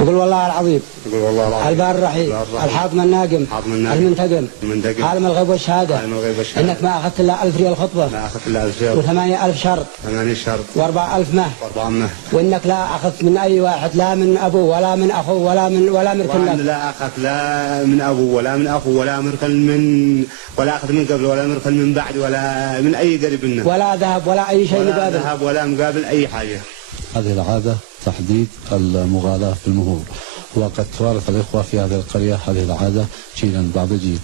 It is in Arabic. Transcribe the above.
تقول والله العظيم تقول والله العظيم البار الرحيم الحاطم الناجم المنتقم عالم الغيب والشهادة إنك ما أخذت إلا 1000 ريال خطبة ما أخذت إلا 1000 ريال و8000 شرط 80 شرط و4000 مه وإنك لا أخذت من أي واحد لا من أبوه ولا من أخوه ولا مركن لك لا أخذت لا من أبوه ولا من أخوه ولا مركن من ولا أخذ من قبل ولا مركن من بعد ولا من أي قريب منه ولا ذهب ولا أي شيء مقابل ولا ذهب ولا مقابل أي حاجة. هذه العادة تحديد المغالاة في المهور، وقد توارث الإخوة في هذه القرية هذه العادة جيلا بعد جيل.